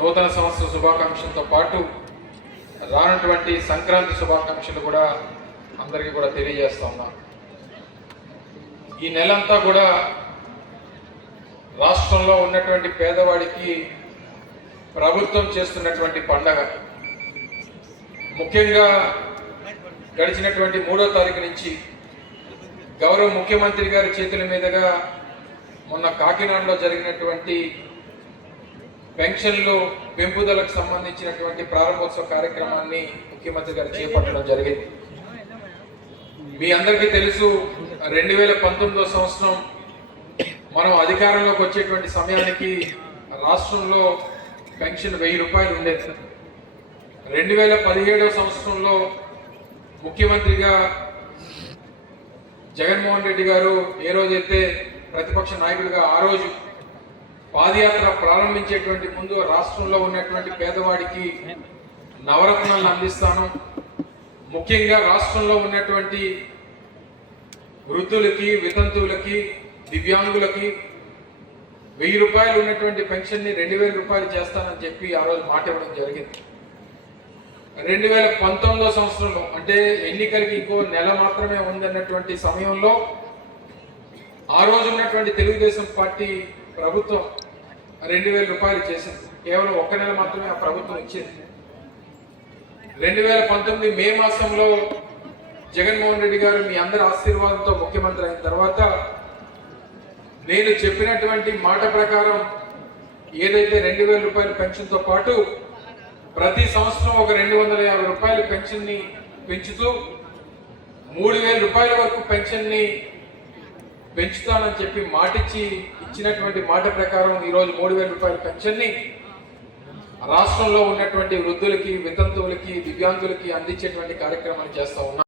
నూతన సంవత్సర శుభాకాంక్షలతో పాటు రానటువంటి సంక్రాంతి శుభాకాంక్షలు కూడా అందరికీ కూడా తెలియజేస్తా ఉన్నాం. ఈ నెలంతా కూడా రాష్ట్రంలో ఉన్నటువంటి పేదవాడికి ప్రభుత్వం చేస్తున్నటువంటి పండగ. ముఖ్యంగా గడిచినటువంటి 3వ తారీఖు నుంచి గౌరవ ముఖ్యమంత్రి గారి చేతుల మీదుగా మొన్న కాకినాడలో జరిగినటువంటి పెన్షన్లు పెంపుదలకు సంబంధించినటువంటి ప్రారంభోత్సవ కార్యక్రమాన్ని ముఖ్యమంత్రి గారు చేపట్టడం జరిగింది. మీ అందరికీ తెలుసు, 2019వ సంవత్సరం మనం అధికారంలోకి వచ్చేటువంటి సమయానికి రాష్ట్రంలో పెన్షన్ 1000 రూపాయలు ఉండేది. 2017వ సంవత్సరంలో ముఖ్యమంత్రిగా జగన్మోహన్ రెడ్డి గారు ఏ రోజైతే ప్రతిపక్ష నాయకుడిగా ఆ రోజు పాదయాత్ర ప్రారంభించేటువంటి ముందు రాష్ట్రంలో ఉన్నటువంటి పేదవాడికి నవరత్నాలను అందిస్తాను, ముఖ్యంగా రాష్ట్రంలో ఉన్నటువంటి వృద్ధులకి, వితంతువులకి, దివ్యాంగులకి 1000 రూపాయలు ఉన్నటువంటి పెన్షన్ని 2000 రూపాయలు చేస్తానని చెప్పి ఆ రోజు మాట ఇవ్వడం జరిగింది. 2019వ సంవత్సరంలో అంటే ఎన్నికలకి ఇంకో నెల మాత్రమే ఉందన్నటువంటి సమయంలో ఆ రోజు ఉన్నటువంటి తెలుగుదేశం పార్టీ ప్రభుత్వం 2000 రూపాయలు చేసింది. కేవలం 1 నెల మాత్రమే ఆ ప్రభుత్వం ఇచ్చింది. 2019 మే మాసంలో జగన్మోహన్ రెడ్డి గారు మీ అందరి ఆశీర్వాదంతో ముఖ్యమంత్రి అయిన తర్వాత నేను చెప్పినటువంటి మాట ప్రకారం ఏదైతే 2000 రూపాయల పెన్షన్తో పాటు ప్రతి సంవత్సరం ఒక 250 రూపాయల పెన్షన్ని పెంచుతూ 3000 రూపాయల వరకు పెన్షన్ని పెంచుతానని చెప్పి ఇచ్చినటువంటి మాట ప్రకారం ఈరోజు 3000 రూపాయల పెన్షన్ని రాష్ట్రంలో ఉన్నటువంటి వృద్ధులకి, వితంతువులకి, దివ్యాంగులకి అందించేటువంటి కార్యక్రమాన్ని చేస్తా ఉన్నాం.